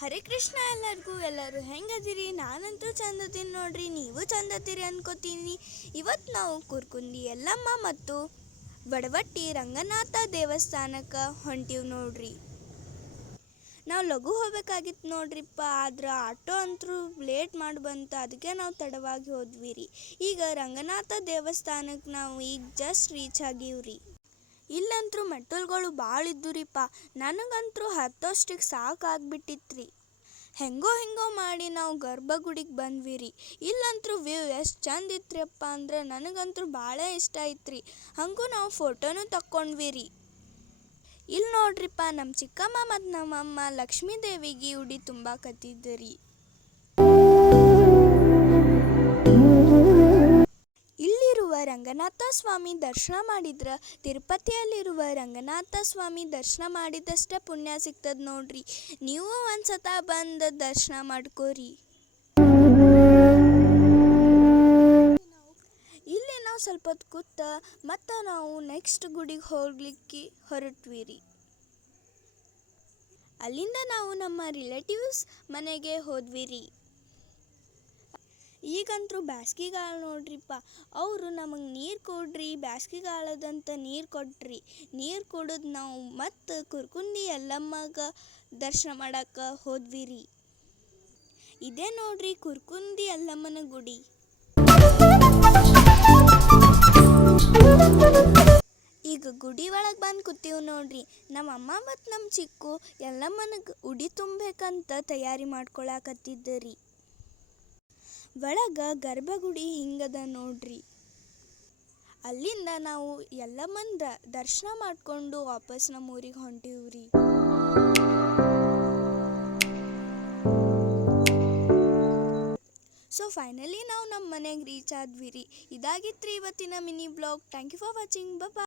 ಹರೇ ಕೃಷ್ಣ ಎಲ್ಲರಿಗೂ. ಎಲ್ಲರೂ ಹೆಂಗದಿರಿ? ನಾನಂತೂ ಚಂದತೀನಿ ನೋಡ್ರಿ, ನೀವು ಚಂದತೀರಿ ಅನ್ಕೋತೀನಿ. ಇವತ್ತು ನಾವು ಕುರ್ಕುಂದಿ ಯಲ್ಲಮ್ಮ ಮತ್ತು ಬಡವಟ್ಟಿ ರಂಗನಾಥ ದೇವಸ್ಥಾನಕ್ಕೆ ಹೊಂಟೀವಿ ನೋಡ್ರಿ. ನಾವು ಲಘು ಹೋಗ್ಬೇಕಾಗಿತ್ತು ನೋಡ್ರಿಪ್ಪ, ಆದ್ರೆ ಆಟೋ ಅಂತೂ ಲೇಟ್ ಮಾಡಿ ಬಂತು, ಅದಕ್ಕೆ ನಾವು ತಡವಾಗಿ ಹೋದ್ವಿ ರೀ. ಈಗ ರಂಗನಾಥ ದೇವಸ್ಥಾನಕ್ಕೆ ನಾವು ಈಗ ಜಸ್ಟ್ ರೀಚ್ ಆಗೀವ್ರಿ. ಇಲ್ಲಂತೂ ಮೆಟ್ಟಲುಗಳು ಭಾಳ ಇದ್ದು ರೀಪ್ಪ, ನನಗಂತೂ ಹತ್ತೋಷ್ಟಿಗೆ ಸಾಕಾಗ್ಬಿಟ್ಟಿತ್ರಿ. ಹೆಂಗೋ ಮಾಡಿ ನಾವು ಗರ್ಭಗುಡಿಗೆ ಬಂದ್ವಿ ರೀ. ಇಲ್ಲಂತೂ ವ್ಯೂ ಎಷ್ಟು ಚಂದ ಇತ್ರಿಯಪ್ಪ ಅಂದ್ರೆ ನನಗಂತೂ ಭಾಳ ಇಷ್ಟ ಐತ್ರಿ. ಹಂಗೂ ನಾವು ಫೋಟೋನು ತಕ್ಕೊಂಡ್ವಿ ರೀ. ಇಲ್ಲಿ ನೋಡ್ರಿಪ್ಪ, ನಮ್ಮ ಚಿಕ್ಕಮ್ಮ ಮತ್ತು ನಮ್ಮಮ್ಮ ಲಕ್ಷ್ಮೀ ದೇವಿಗೆ ಉಡಿ ತುಂಬಾಕತ್ತಿದ್ರಿ. ಇಲ್ಲಿರುವ ರಂಗನಾಥ ಸ್ವಾಮಿ ದರ್ಶನ ಮಾಡಿದ್ರೆ ತಿರುಪತಿಯಲ್ಲಿರುವ ರಂಗನಾಥ ಸ್ವಾಮಿ ದರ್ಶನ ಮಾಡಿದಷ್ಟೇ ಪುಣ್ಯ ಸಿಗ್ತದೆ ನೋಡ್ರಿ. ನೀವು ಒಂದ್ಸತ ಬಂದು ದರ್ಶನ ಮಾಡ್ಕೋರಿ. ಇಲ್ಲಿ ನಾವು ಸ್ವಲ್ಪ ಹೊತ್ತು ಕೂತ ಮತ್ತು ನಾವು ನೆಕ್ಸ್ಟ್ ಗುಡಿಗೆ ಹೋಗ್ಲಿಕ್ಕೆ ಹೊರಟ್ವಿ ರೀ. ಅಲ್ಲಿಂದ ನಾವು ನಮ್ಮ ರಿಲೇಟಿವ್ಸ್ ಮನೆಗೆ ಹೋದ್ವಿ ರೀ. ಈಗಂತೂ ಬ್ಯಾಸ್ಗಿಗಾಲ ನೋಡ್ರಿಪ್ಪ, ಅವರು ನಮಗೆ ನೀರು ಕೊಡ್ರಿ, ಬ್ಯಾಸ್ಗಿಗಾಲದಂತ ನೀರು ಕೊಟ್ರಿ. ನೀರು ಕುಡಿದು ನಾವು ಮತ್ತು ಕುರ್ಕುಂದಿ ಯಲ್ಲಮ್ಮಗ ದರ್ಶನ ಮಾಡಕ್ಕೆ ಹೋದ್ವಿ ರೀ. ಇದೇ ನೋಡ್ರಿ ಕುರ್ಕುಂದಿ ಯಲ್ಲಮ್ಮನ ಗುಡಿ. ಈಗ ಗುಡಿ ಒಳಗೆ ಬಂದು ಕೂತೀವಿ ನೋಡ್ರಿ. ನಮ್ಮ ಅಮ್ಮ ಮತ್ತು ನಮ್ಮ ಚಿಕ್ಕು ಯಲ್ಲಮ್ಮನಿಗೆ ಉಡಿ ತುಂಬಬೇಕಂತ ತಯಾರಿ ಮಾಡ್ಕೊಳಕತ್ತಿದ್ದರಿ. ಒಳಗೆ ಗರ್ಭಗುಡಿ ಹಿಂಗದ ನೋಡ್ರಿ. ಅಲ್ಲಿಂದ ನಾವು ಯಲ್ಲಮ್ಮನ ದರ್ಶನ ಮಾಡಿಕೊಂಡು ವಾಪಸ್ ನಮ್ಮ ಊರಿಗೆ ಹೊಂಟೀವ್ರಿ. ಸೊ ಫೈನಲಿ ನಾವು ನಮ್ಮ ಮನೆಗೆ ರೀಚ್ ಆದ್ವಿ ರೀ. ಇದಾಗಿತ್ತು ಇವತ್ತಿನ mini blog. Thank you for watching. Bye.